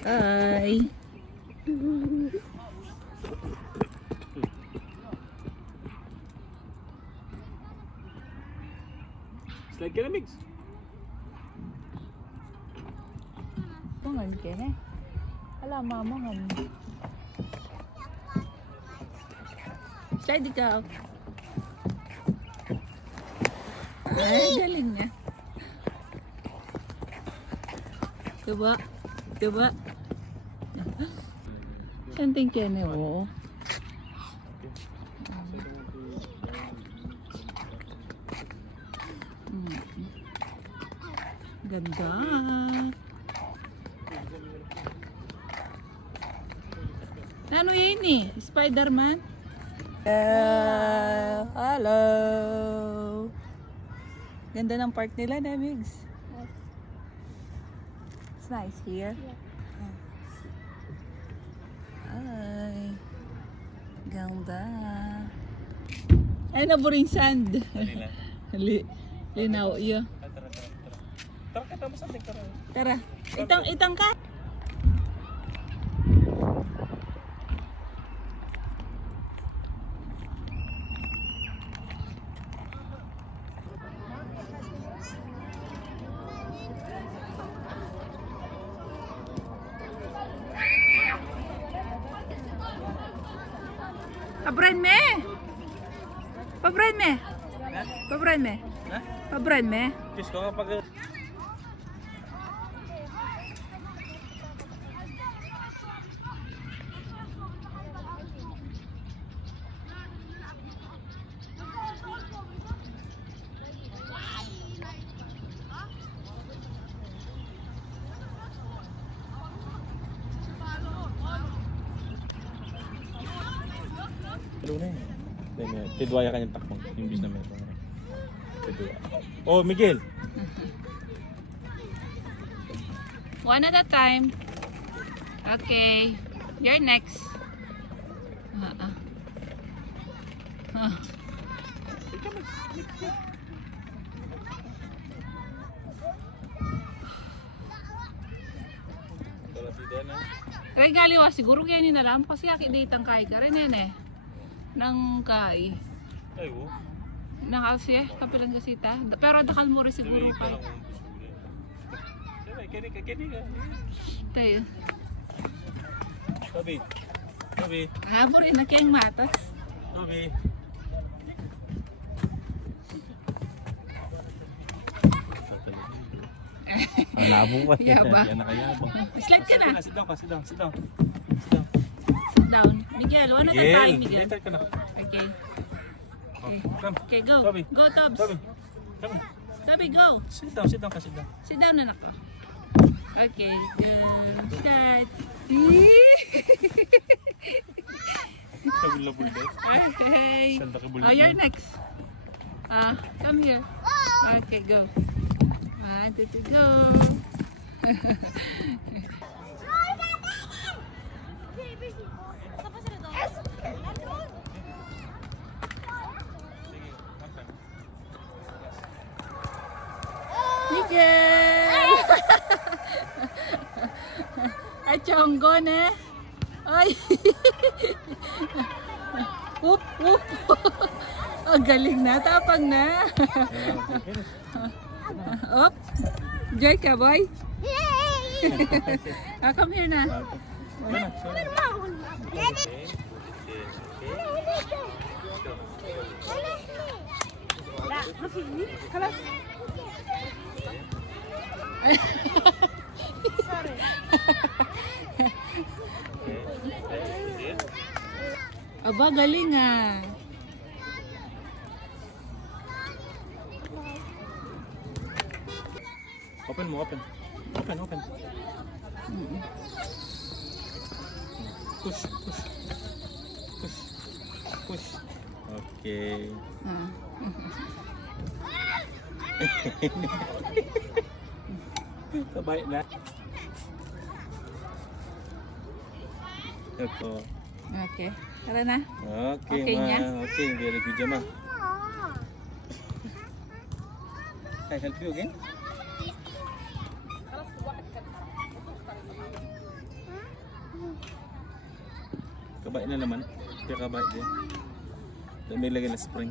Bye. Slide ka na, Migs. Tungan ka na. Alam, mamangan. Slide ikaw. Ay, galing niya. Diba? Diba? Santing ka na, oh. Ganda. Ano yun eh? Spider-Man? Hello. Ganda ng park nila, Migs. It's nice here. Ay. Ganda. Ay, naburing sand. Linaw, iyo. Tara, kita mo sa atin, tara. Tara, itang ka. Pabran me. Pabran me. Pabran me. Pabran me. Kiss ko kapag... Tidwaya kanyang takbong. Imbis na meron. Tidwaya. Oh, Miguel! One at a time. Okay. You're next. Regaliwa siguro kaya ni nalam kasi akiditang kay ka rin eh. Nang kay. Ay, wo. Nakasya kapilang gasita. Pero dakal mo rin siguro kay. Kini ka. Tayo. Toby. Toby. Habo rin na kayang matas. Toby. Ang labo ba? Yaba. Yan na kayabang. Slide ka na. Sit down ka, sit down. Sit down. Miguel, one at a time, Miguel. Enter ka na. Okay. Okay. Come. Okay, go. Toby. Go, Tobs. Toby. Come. Toby, go. Sit down ka, sit down. Sit down na nako. Okay, start. Kabula bulda. Okay. Santa ka bulda. Oh, you're next. Come here. Okay, go. 1, 2, 3, go. Miguel! Ay, chonggo na. Ay! Whoop, whoop! Oh, galing na, tapang na. Op! Joy ka, boy? Come here na. Sorry. Aba, galing ah. Open mo, open. Open. Push. Okay. Sabay na. Ito. Okay. Tara na. Okay, Okay ma. niya? Okay, very good, ma. Can I help you again? Kabay na naman. Kaya kabay din. May lagay na spring.